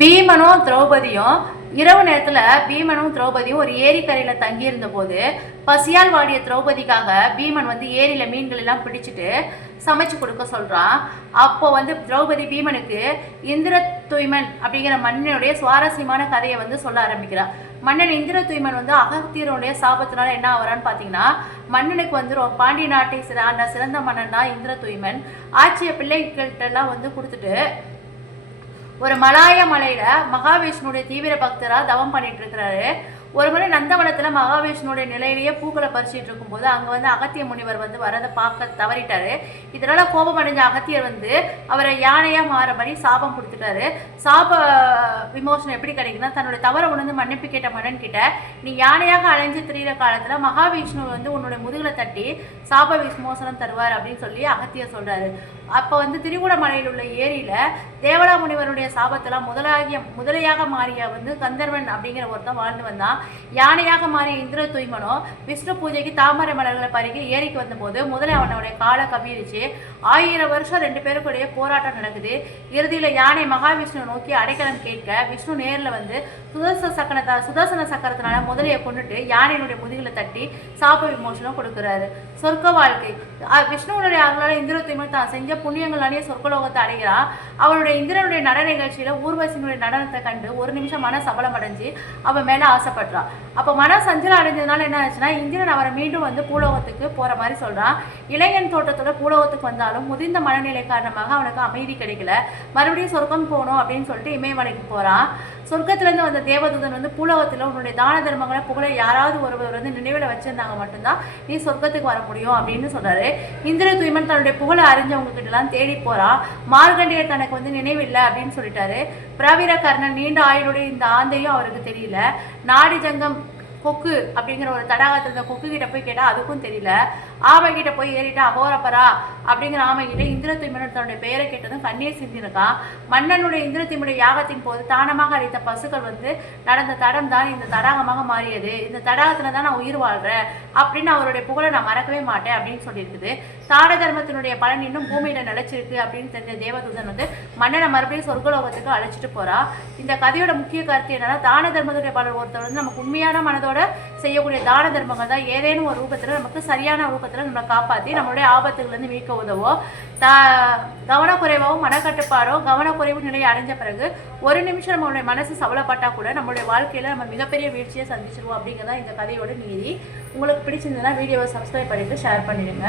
பீமனும் திரௌபதியும் இரவு நேரத்துல பீமனும் திரௌபதியும் ஒரு ஏரிக்கரையில தங்கி இருந்த போது பசியால் வாடிய திரௌபதிக்காக பீமன் வந்து ஏரியில மீன்கள் எல்லாம் பிடிச்சிட்டு சமைச்சு கொடுக்க சொல்றான். அப்போ வந்து திரௌபதி பீமனுக்கு இந்திர துய்மன் அப்படிங்கிற மன்னனுடைய சுவாரஸ்யமான கதையை வந்து சொல்ல ஆரம்பிக்கிறான். மன்னன் இந்திர துய்மன் வந்து அகத்தியருடைய சாபத்தினால என்ன ஆகிறான்னு பார்த்தீங்கன்னா, மன்னனுக்கு வந்து பாண்டிய நாட்டை சிறந்த மன்னன் தான் இந்திர துய்மன். ஆட்சிய பிள்ளைகள்கிட்ட எல்லாம் வந்து கொடுத்துட்டு ஒரு மலாய மலையில மகாவிஷ்ணுடைய தீவிர பக்தரா தவம் பண்ணிட்டு இருக்கிறாரு. ஒரு முறை நந்தவனத்துல மகாவிஷ்ணுடைய நிலையிலேயே பூக்களை பறிச்சிட்டு இருக்கும்போது அங்க வந்து அகத்திய முனிவர் வந்து வரதை பார்க்க தவறிட்டாரு. இதனால கோபம் அடைஞ்ச அகத்தியர் வந்து அவரை யானையா மாறபடி சாபம் கொடுத்துட்டாரு. சாப விமோசனம் எப்படி கிடைக்குன்னா, தன்னுடைய தவறை உணர்ந்து மன்னிப்பு கேட்ட மன்னன் கிட்ட, நீ யானையாக அலைஞ்சு திரிகிற காலத்துல மகாவிஷ்ணு வந்து உன்னுடைய முதுகுல தட்டி சாப விமோசனம் தருவார் அப்படின்னு சொல்லி அகத்தியர் சொல்றாரு. அப்போ வந்து திரிகுடமலையில் உள்ள ஏரியில தேவலா முனிவருடைய சாபத்தெல்லாம் முதலையாக மாறிய வந்து கந்தர்வன் அப்படிங்கிற ஒருத்தன் வாழ்ந்து வந்தான். யானையாக மாறிய இந்திர துய்மனோ விஷ்ணு பூஜைக்கு தாமரை மலர்களை பருகி ஏரிக்கு வந்தபோது முதலை அவனுடைய காலை கவிழ்ச்சி 1000 வருஷம் 2 பேருக்குடைய போராட்டம் நடக்குது. இறுதியில யானை மகாவிஷ்ணு நோக்கி அடைக்கலம் கேட்க விஷ்ணு நேரில் வந்து சுதர்சன சக்கரத்தினால முதலையை கொண்டுட்டு யானையினுடைய முதுகில தட்டி சாப விமோசனம் கொடுக்கிறாரு. சொர்க்க வாழ்க்கை விஷ்ணுவனுடைய அருளால இந்திர துய்மன் தான் செஞ்ச புண்ணியங்களாலேயே சொர்க்கலோகத்தை அடைகிறான். அவனுடைய இந்திரனுடைய நடன நிகழ்ச்சியில ஊர்வசியினுடைய நடனத்தை கண்டு ஒரு நிமிஷம் மன சபலம் அடைஞ்சு அவன் மேல ஆசைப்படுறான். அப்போ மன சஞ்சலம் அடைஞ்சதுனால என்ன ஆச்சுன்னா, இந்திரன் அவரை மீண்டும் வந்து பூலோகத்துக்கு போற மாதிரி சொல்றான். இளைஞன் தோட்டத்தோட பூலோகத்துக்கு வந்தாலும் முதிர்ந்த மனநிலை காரணமாக அவனுக்கு அமைதி கிடைக்கல. மறுபடியும் சொர்க்கம் போகணும் அப்படின்னு சொல்லிட்டு இமயமலைக்கு போறான். சொர்க்கத்திலேருந்து வந்த தேவதூதன் வந்து பூலோகத்தில் உன்னுடைய தான தர்மங்களை புகழ யாராவது ஒருவர் வந்து நினைவில் வச்சிருந்தாங்க மட்டும்தான் நீ சொர்க்கத்துக்கு வர முடியும் அப்படின்னு சொல்றாரு. இந்திர துய்மன் தன்னுடைய புகழை அறிஞ்சவங்க கிட்ட எல்லாம் தேடி போறான். மார்கண்டியர் தனக்கு வந்து நினைவில்லை அப்படின்னு சொல்லிட்டாரு. பிரவீர கர்ணன் நீண்ட ஆயுளுடைய இந்த ஆந்தையும் அவருக்கு தெரியல. நாடி ஜங்கம் கொக்கு அப்படிங்கிற ஒரு தடாகத்தில் இருந்த கொக்கு கிட்ட போய் கேட்டால் அதுக்கும் தெரியல. ஆமை கிட்ட போய் ஏறிட்டா அகோரப்பரா அப்படிங்கிற ஆமை கிட்ட இந்திர துய்மன் தன்னுடைய பெயரை கேட்டதும் கண்ணீர் சிந்திருக்கான். மன்னனுடைய இந்திர துய்மனுடைய யாகத்தின் போது தானமாக அளித்த பசுக்கள் வந்து நடந்த தடம் தான் இந்த தடாகமாக மாறியது. இந்த தடாகத்துல தான் நான் உயிர் வாழ்றேன் அப்படின்னு அவருடைய புகழை நான் மறக்கவே மாட்டேன் அப்படின்னு சொல்லியிருக்குது. தான தர்மத்தினுடைய பலன் இன்னும் பூமியில நிலைச்சிருக்கு அப்படின்னு தெரிஞ்ச தேவதூதன் வந்து மன்னனை மறுபடியும் சொர்க்கலோகத்துக்கு அழைச்சிட்டு போறா. இந்த கதையோட முக்கிய கருத்து என்னன்னா, தான தர்மத்துடைய பலன் ஒருத்தர் வந்து நமக்கு உண்மையான மனதோட செய்யக்கூடிய தான தர்மங்கள் தான் ஏதேனும் ஒரு ரூபத்துல நமக்கு சரியான ரூபத்துல நம்மளை காப்பாற்றி நம்மளுடைய ஆபத்துகள் இருந்து மீட்க உதவும். கவனக்குறைவாகவும் மனக்கட்டுப்பாடோ கவனக்குறைவு நிலையை அடைஞ்ச பிறகு ஒரு நிமிஷம் நம்மளுடைய மனசு சவலப்பட்டா கூட நம்மளுடைய வாழ்க்கையில நம்ம மிகப்பெரிய வீழ்ச்சியை சந்திச்சிருவோம் அப்படிங்கிறதா இந்த கதையோட நீதி. உங்களுக்கு பிடிச்சிருந்ததுன்னா வீடியோவை சப்ஸ்கிரைப் பண்ணிட்டு ஷேர் பண்ணிடுங்க.